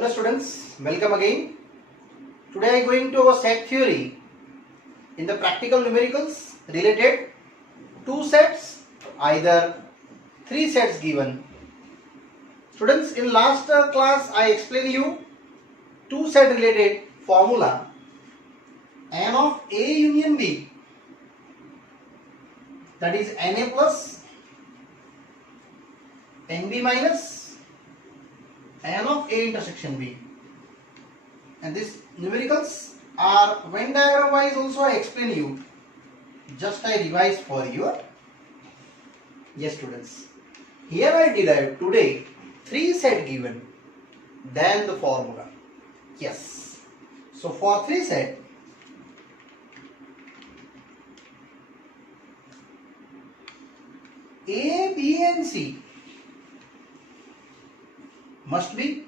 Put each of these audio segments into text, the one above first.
Hello students, welcome again. Today I am going to our set theory in the practical numericals related two sets, either three sets given. Students, in last class I explained you two set related formula n of A union B, that is Na plus Nb minus n of A intersection B, and these numericals are Venn diagram wise. Also I explain you, just I revise for you. Yes students, here I derive today three set given, then the formula. Yes, so for three set, A, B and C must be,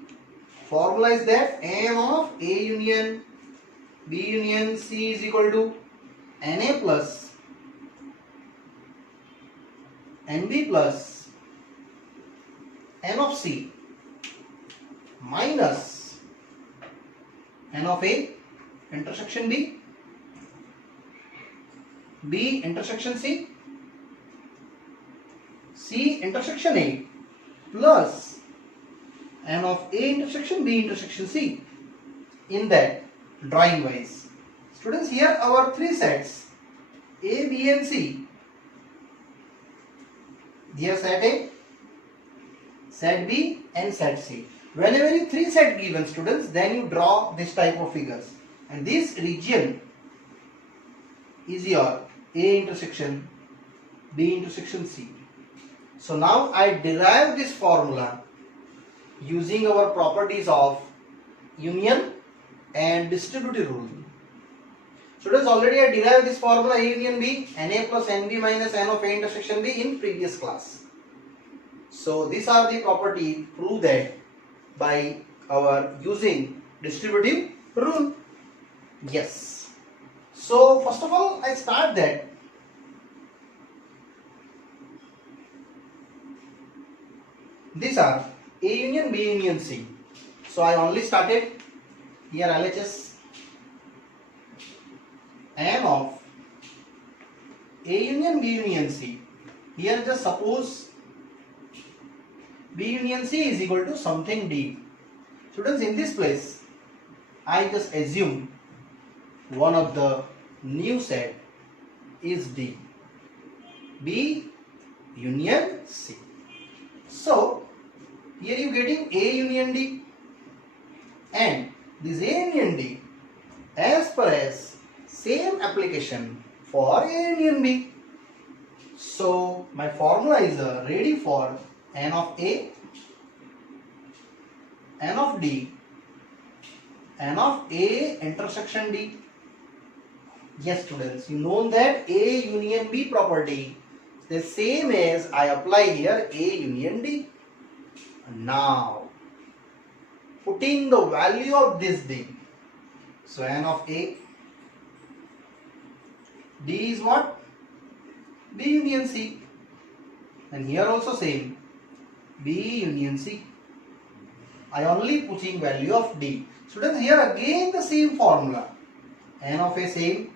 formula is that n of A union B union C is equal to Na plus Nb plus n of C minus n of A intersection B, B intersection C, C intersection A plus n of A intersection B intersection C, in that drawing wise. Students, here our three sets A, B and C. Here set A, set B and set C. Whenever you three set given students, then you draw this type of figures, and this region is your A intersection B intersection C. So now I derive this formula using our properties of union and distributive rule. Students, already I derived this formula A union B, Na plus Nb minus n of A intersection B in previous class. So these are the property prove that by our using distributive rule. Yes. So first of all I start that these are A union B union C. So I only started here LHS n of A union B union C. Here just suppose B union C is equal to something D. Students, in this place I just assume one of the new set is D, B union C. So here you getting A union D, and this A union D as per as same application for A union B. So my formula is ready for n of A, n of D, n of A intersection D. Yes students, you know that A union B property is the same as I apply here A union D. Now putting the value of this D, so n of A, D is what? B union C, and here also same B union C. I only putting value of D. Students, here again the same formula, n of A same,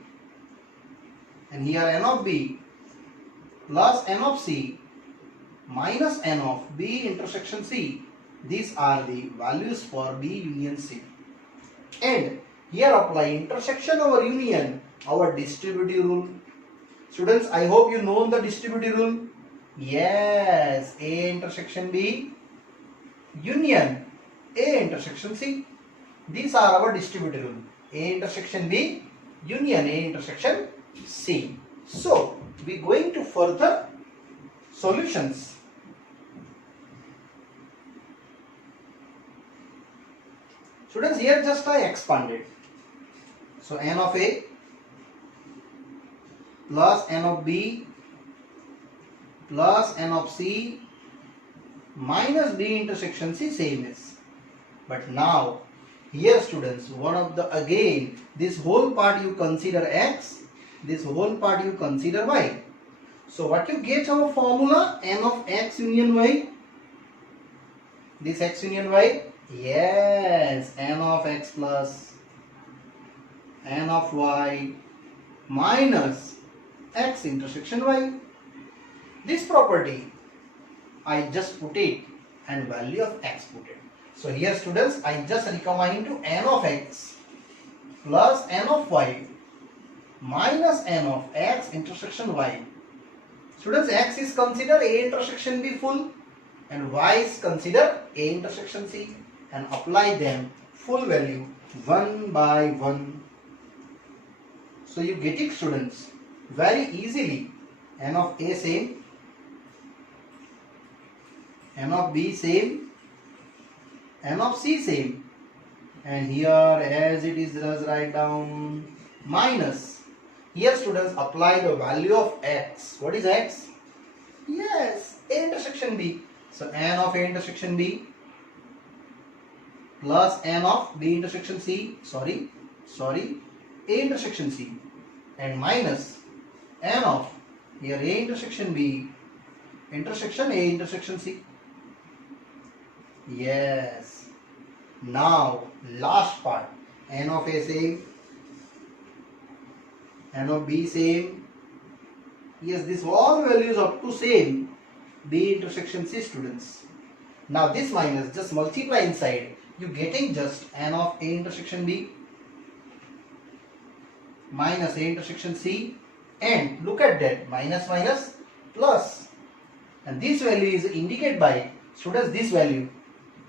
and here n of B plus n of C minus n of B intersection C. These are the values for B union C. And here apply intersection over union, our distributive rule. Students, I hope you know the distributive rule. Yes, A intersection B union A intersection C. These are our distributive rule. A intersection B union A intersection C. So we going to further solutions. Students, here just I expanded. So n of A plus n of B plus n of C minus B intersection C same is. But now here students, one of the again this whole part you consider X, this whole part you consider Y. So what you get our formula n of X union Y, this X union Y Yes, n of x plus n of y minus x intersection y. This property I just put it and value of x put it. So here students, I just recombine to n of x plus n of y minus n of x intersection y. Students, x is considered A intersection B full and y is considered A intersection C, and apply them full value one by one. So you get it students very easily. N of A same, n of B same, n of C same, and here as it is just write down minus. Here students, apply the value of x. What is x? Yes, A intersection B. So n of A intersection B plus n of B intersection C, sorry, A intersection C, and minus n of here A intersection B intersection A intersection C. Yes. Now last part, n of A same, n of B same. Yes, this all values up to same, B intersection C students. Now this minus just multiply inside, you getting just n of A intersection B minus A intersection C, and look at that, minus minus plus, and this value is indicated by students, this value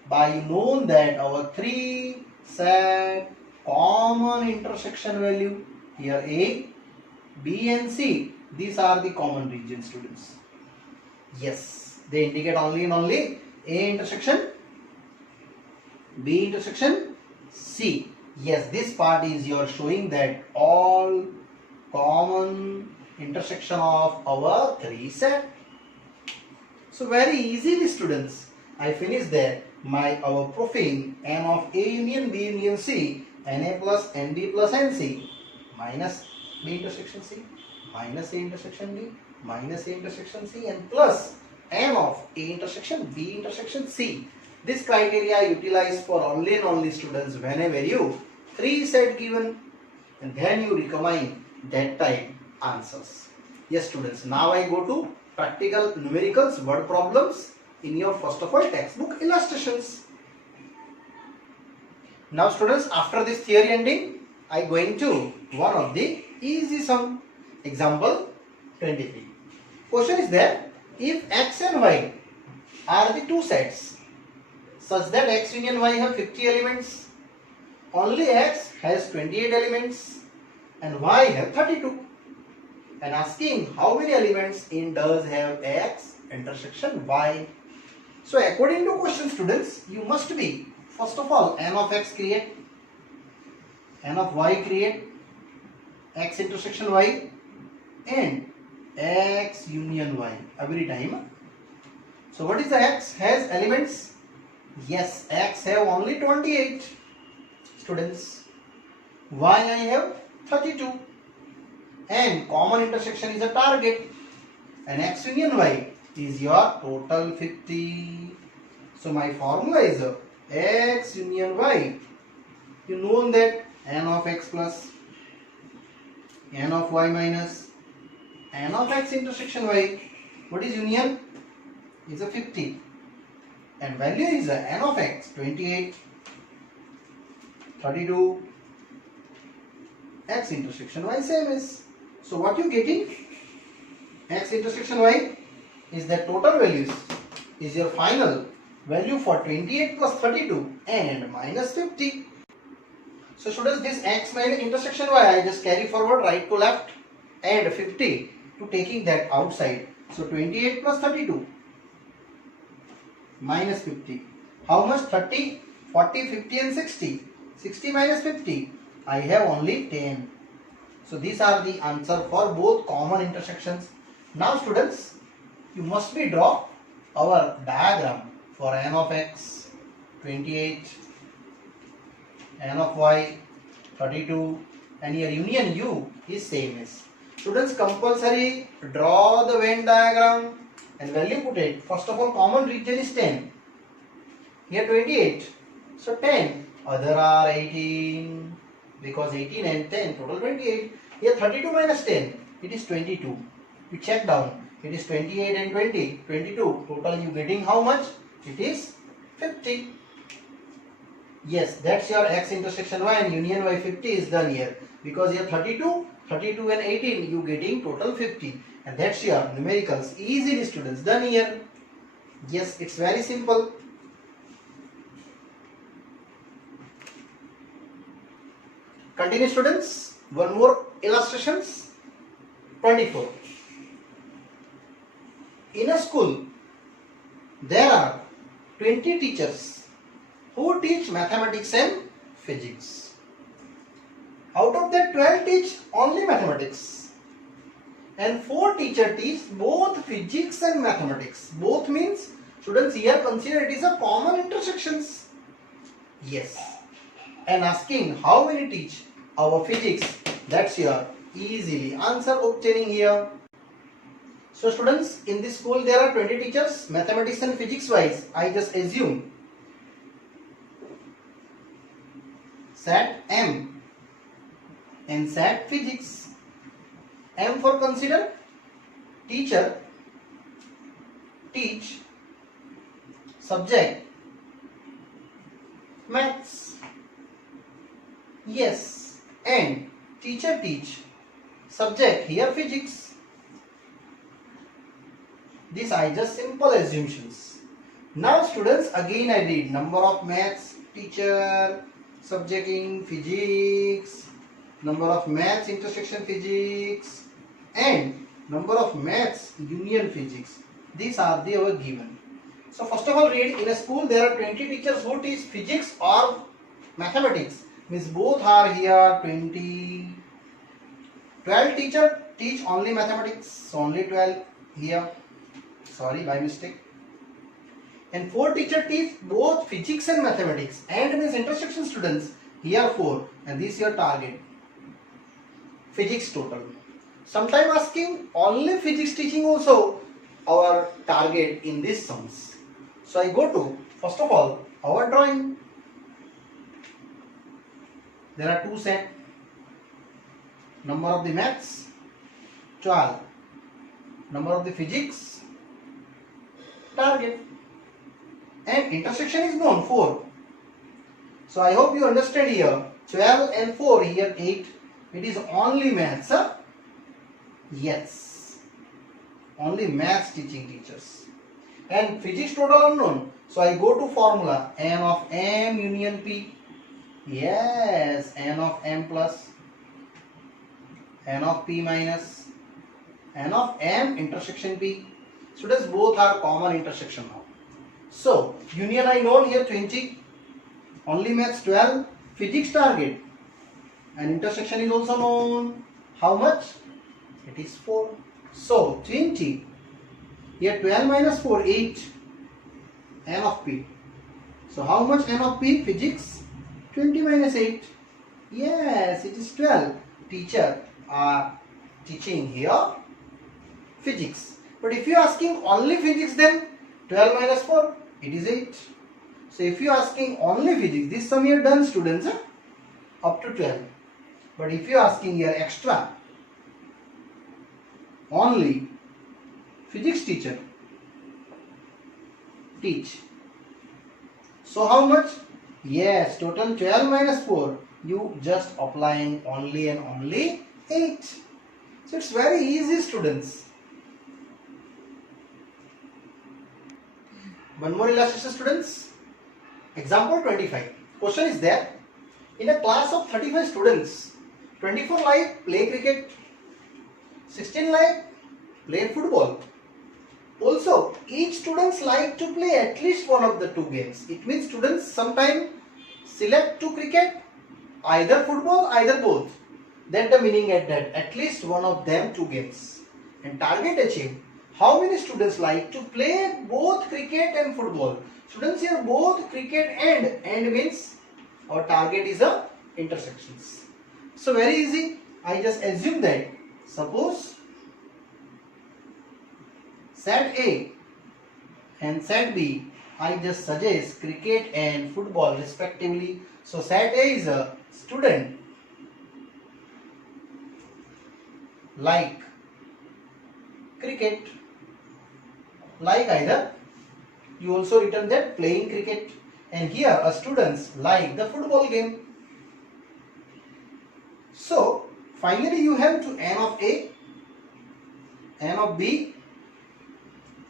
by known that our three set common intersection value, here A, B and C, these are the common region students. Yes, they indicate only and only A intersection B intersection C. Yes, this part is your showing that all common intersection of our three set. So very easily students, I finished there our proofing n of A union B union C, NA plus NB plus NC minus B intersection C minus A intersection B minus A intersection C and plus n of A intersection B intersection C. This criteria utilized for only and only students whenever you three set given and then you recombine that type answers. Yes students, now I go to practical numericals word problems in your first of all textbook illustrations. Now students, after this theory ending, I going to one of the easy sum. Example 23. Question is there, if x and y are the two sets such that x union y have 50 elements, only x has 28 elements and y have 32, and asking how many elements in does have x intersection y. So according to question students, you must be first of all n of x create, n of y create, x intersection y and x union y every time. So what is the x has elements? Yes, x have only 28 students, y I have 32, and common intersection is a target, and x union y is your total 50. So my formula is x union y. You know that n of x plus n of y minus n of x intersection y. What is union? Is a 50, and value is n of x 28, 32, x intersection y same is. So what you getting? X intersection y is the total values, is your final value for 28 plus 32 and minus 50. So students, this x minus intersection y I just carry forward right to left and 50 to taking that outside. So 28 plus 32 minus 50. How much? 30, 40, 50 and 60. 60 minus 50. I have only 10. So these are the answer for both common intersections. Now students, you must be draw our diagram for n of x 28, n of y 32, and your union u is same as. Students, compulsory draw the Venn diagram and value put it. First of all, common region is 10. Here 28. So 10. Other are 18. Because 18 and 10 total 28. Here 32 minus 10. It is 22. We check down. It is 28 and 20. 22. Total you getting how much? It is 50. Yes, that's your x intersection y and union y 50 is done here. Because here 32 and 18 you getting total 50. And that's your numericals. Easily students done here. Yes, it's very simple. Continue students. One more illustrations. 24. In a school, there are 20 teachers who teach mathematics and physics. Out of that 12 teach only mathematics. And 4 teachers teach both physics and mathematics. Both means students here consider it is a common intersections. Yes. And asking how many teach our physics, that's your easily answer obtaining here. So students, in this school there are 20 teachers, mathematics and physics wise, I just assume SAT M and SAT physics. M for consider teacher, teach, subject, maths. Yes, and teacher teach, subject here physics. These are just simple assumptions. Now students, again I read number of maths teacher, subject in physics, number of maths intersection physics, and number of maths union physics. These are they were given. So first of all read, in a school there are 20 teachers who teach physics or mathematics. Means both are here 20. 12 teacher teach only mathematics. So only 12 here. Sorry, by mistake. And 4 teacher teach both physics and mathematics. And means intersection students. Here 4. And this is your target. Physics total. Sometime asking only physics teaching also our target in this sums. So I go to first of all our drawing. There are 2 sets. Number of the maths 12. Number of the physics target. And intersection is known 4. So I hope you understand here 12 and 4 here 8. It is only maths. Huh? Yes. Only maths teaching teachers. And physics total unknown. So I go to formula n of m union p. Yes, n of m plus, n of p minus, n of m intersection p. Students, both are common intersection now. So, union I know here 20, only maths 12, physics target, and intersection is also known. How much? It is 4. So, 20, here 12 minus 4, 8, n of p. So, how much n of p? Physics? 20 minus 8. Yes, it is 12. Teacher are teaching here physics. But if you are asking only physics, then 12 minus 4, it is 8. So if you are asking only physics, this sum here done students, up to 12. But if you are asking here extra, only physics teacher teach. So how much? Yes, total 12 minus 4. You just applying only and only 8. So it's very easy students. One more illustration students. Example 25. Question is that in a class of 35 students, 24 like play cricket, 16 like play football. Also, each students like to play at least one of the 2 games. It means students sometimes select to cricket, either football, either both. Then the meaning at that, at least one of them 2 games. And target achieved. How many students like to play both cricket and football? Students here both cricket and means our target is a intersections. So very easy. I just assume that suppose set A and set B I just suggest cricket and football respectively. So set A is a student like cricket, like either you also written that playing cricket, and here a students like the football game. So finally you have to n of A, n of B,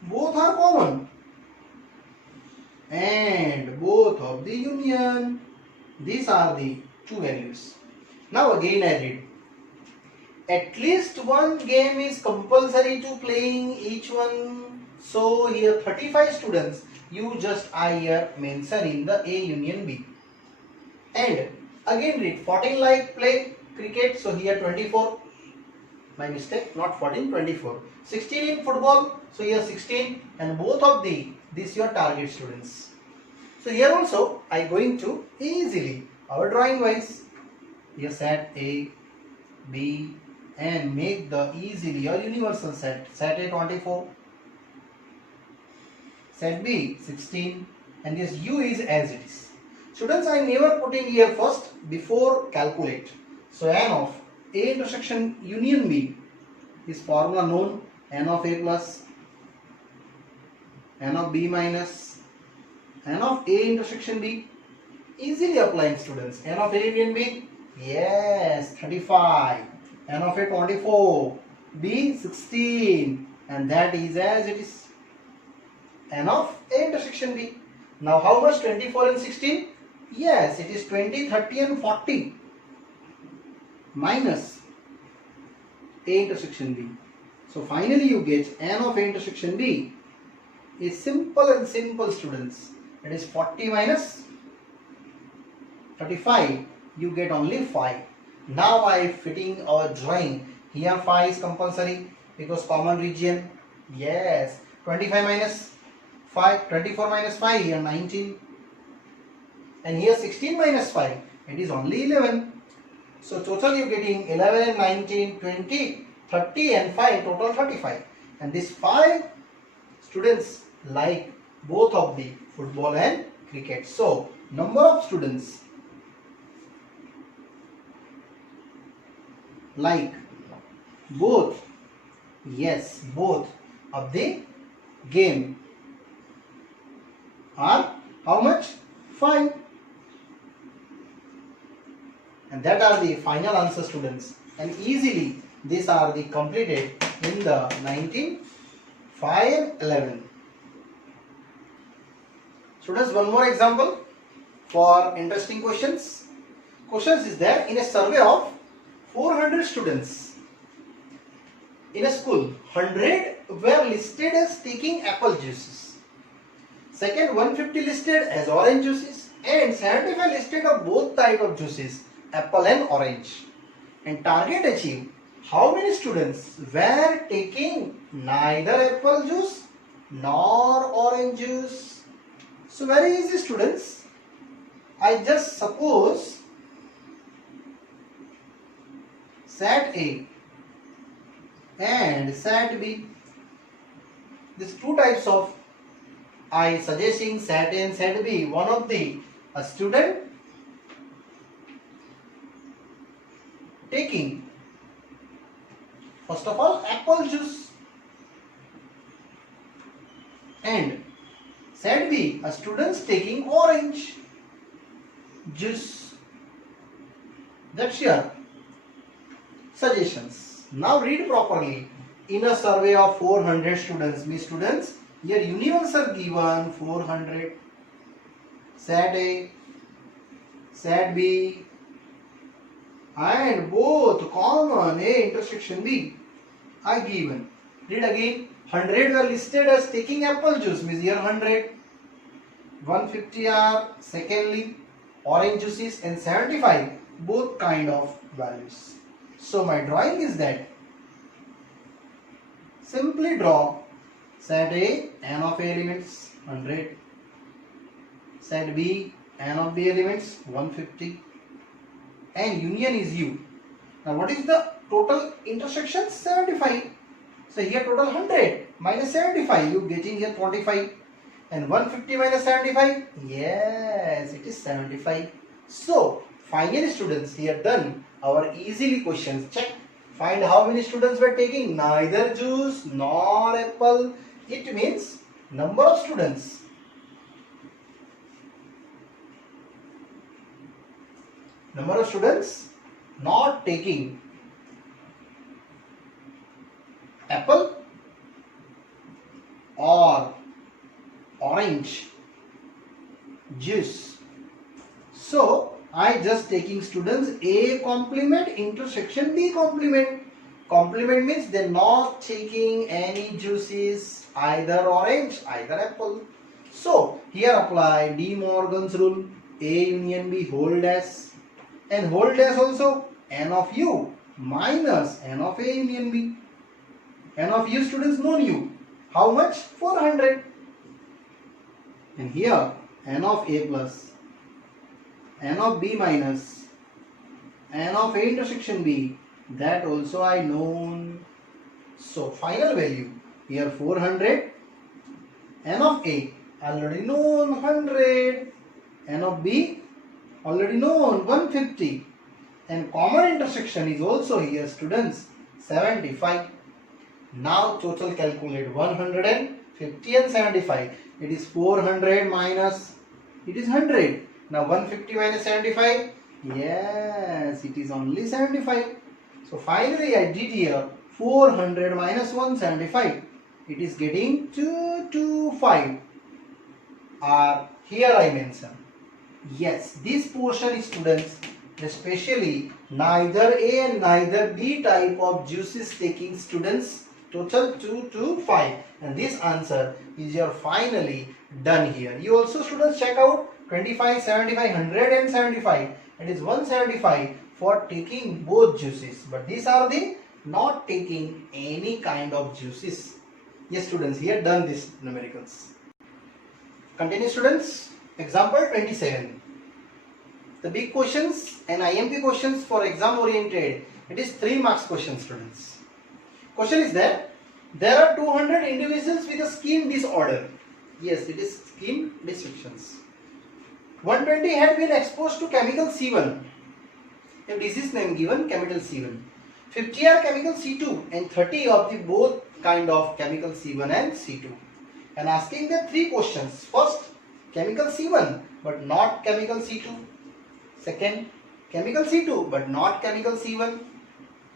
both are common, and both of the union. These are the two values. Now again I read. At least one game is compulsory to playing each one. So here 35 students, you just I here mention in the A union B. And again read 14 like play cricket, so here 24. My mistake, not 14, 24. 16 in football, so here 16, and both of these your target students. So here also I going to easily our drawing wise. Here set A, B, and make the easily your universal set. Set A 24, set B 16, and this U is as it is. Students, I never put in here first before calculate. So n of A intersection union B is formula known, n of A plus, n of B minus, n of A intersection B. Easily applying students. N of A union B, yes, 35. N of A 24, B 16, and that is as it is. N of A intersection B. Now how much 24 and 16? Yes, it is 20, 30 and 40 minus A intersection B. So finally you get N of A intersection B is simple and simple students. It is 40 minus 35. You get only 5. Now I am fitting our drawing. Here 5 is compulsory because common region. Yes. 25 minus 5, 24 minus 5, here 19. And here 16 minus 5, it is only 11. So total you getting 11 and 19, 20, 30 and 5, total 35. And these 5 students like both of the football and cricket. So number of students like both, yes, both of the game are how much? 5. And that are the final answer students, and easily these are the completed in the 19, 5 and 11. Students, one more example for interesting questions. Questions is there in a survey of 400 students in a school, 100 were listed as taking apple juices. Second, 150 listed as orange juices, and 75 listed of both type of juices, apple and orange. And target achieved. How many students were taking neither apple juice nor orange juice? So very easy students. I just suppose set A and set B. These two types of I suggesting set A and set B. One of the a student taking first of all apple juice, and set B a students taking orange juice. That's your suggestions. Now read properly. In a survey of 400 students, means students, here universal given 400, set A, set B, and both common A intersection B are given. Read again. 100 were listed as taking apple juice, means here 100. 150 are secondly orange juices, and 75 both kind of values. So my drawing is that simply draw set A, n of A elements 100, set B, n of B elements 150, and union is U. Now what is the total intersection? 75. So here total 100 minus 75, you getting here 25. And 150 minus 75? Yes, it is 75. So, finally students, here done our easily questions. Check. Find how many students were taking neither juice nor apple. It means number of students. Number of students not taking apple or orange juice. So I just taking students A complement intersection B complement. Complement means they're not taking any juices, either orange, either apple. So here apply De Morgan's rule, A union B whole dash, and whole dash also n of u minus n of A union B. N of u students known u. How much? 400. And here n of A plus, n of B minus, n of A intersection B, that also I known. So final value here 400, n of A already known 100, n of B already known 150, and common intersection is also here students 75. Now total calculate 150 and 75. It is 400 minus, it is 100. Now 150 minus 75. Yes, it is only 75. So finally I did here 400 minus 175. It is getting 225. Here I mention. Yes, this portion students, especially neither A and neither B type of juices taking students, total 225, and this answer is your finally done here. You also students check out 25, 75, 100 and 75. It is 175 for taking both juices, but these are the not taking any kind of juices. Yes students, here done this numericals. Continue students. Example 27. The big questions and IMP questions for exam oriented. It is 3 marks question students. Question is that there are 200 individuals with a skin disorder. Yes, it is skin restrictions. 120 had been exposed to chemical C1. A disease name given, chemical C1. 50 are chemical C2 and 30 of the both kind of chemical C1 and C2. And asking the 3 questions. First, chemical C1 but not chemical C2. Second, chemical C2 but not chemical C1.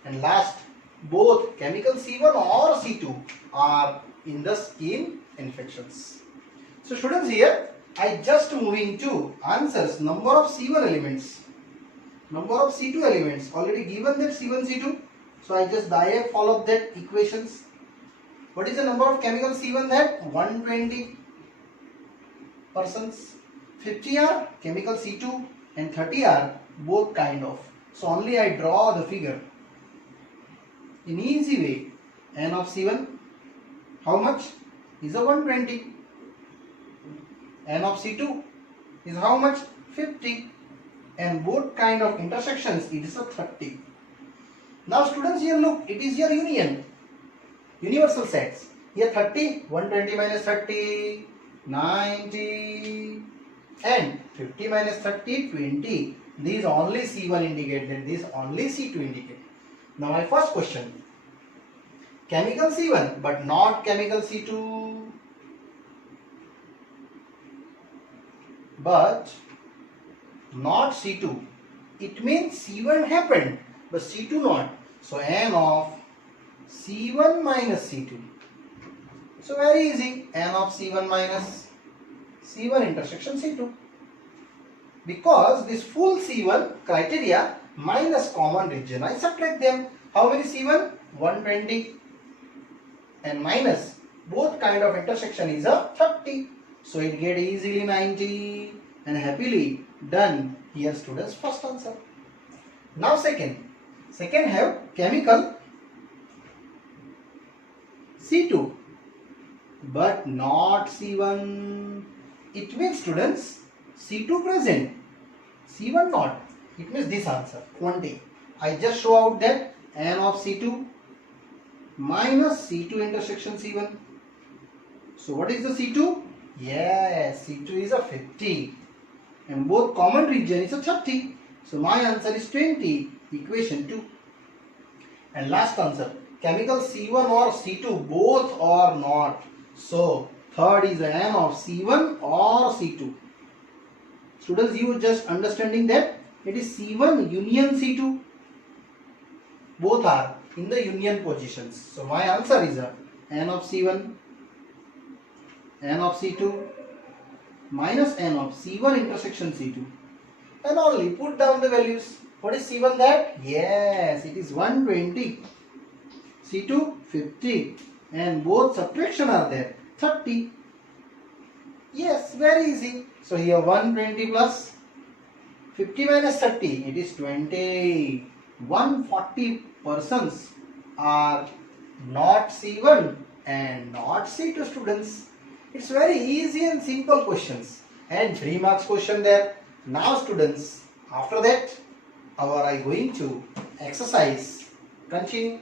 And last, both chemical C1 or C2 are in the skin infections. So students, here I just moving to answers. Number of C1 elements, number of C2 elements, already given that C1 C2, so I just direct follow that equations. What is the number of chemical C1? That 120 persons. 50 are chemical C2 and 30 are both kind of. So only I draw the figure in easy way. N of C1 how much? Is a 120. N of C2 is how much? 50. And both kind of intersections, it is a 30. Now students, here look, it is your union, universal sets. Here 30, 120 minus 30, 90, and 50 minus 30, 20. These only C1 indicated, these only C2 indicate. Now my first question, chemical C1 but not chemical C2, but not C2. It means C1 happened but C2 not. So N of C1 minus C2. So very easy, N of C1 minus C1 intersection C2. Because this full C1 criteria minus common region, I subtract them. How many C1? 120. And minus both kind of intersection is a 30. So it get easily 90 and happily done. Here students, first answer. Now second have chemical C2 but not C1. It means students, C2 present, C1 not. It means this answer, 20. I just show out that N of C2 minus C2 intersection C1. So what is the C2? Yes, C2 is a 50. And both common region is a 30. So my answer is 20, equation 2. And last answer, chemical C1 or C2 both or not. So third is N of C1 or C2. Students, you just understanding that it is C1 union C2. Both are in the union positions. So my answer is N of C1, N of C2 minus N of C1 intersection C2. And only put down the values. What is C1 that? Yes, it is 120. C2 50. And both subtraction are there. 30. Yes, very easy. So here 120 plus 50 minus 30. It is 20. 140 persons are not C1 and not C2 students. It's very easy and simple questions. And 3 marks question there. Now students, after that, I going to exercise. Continue.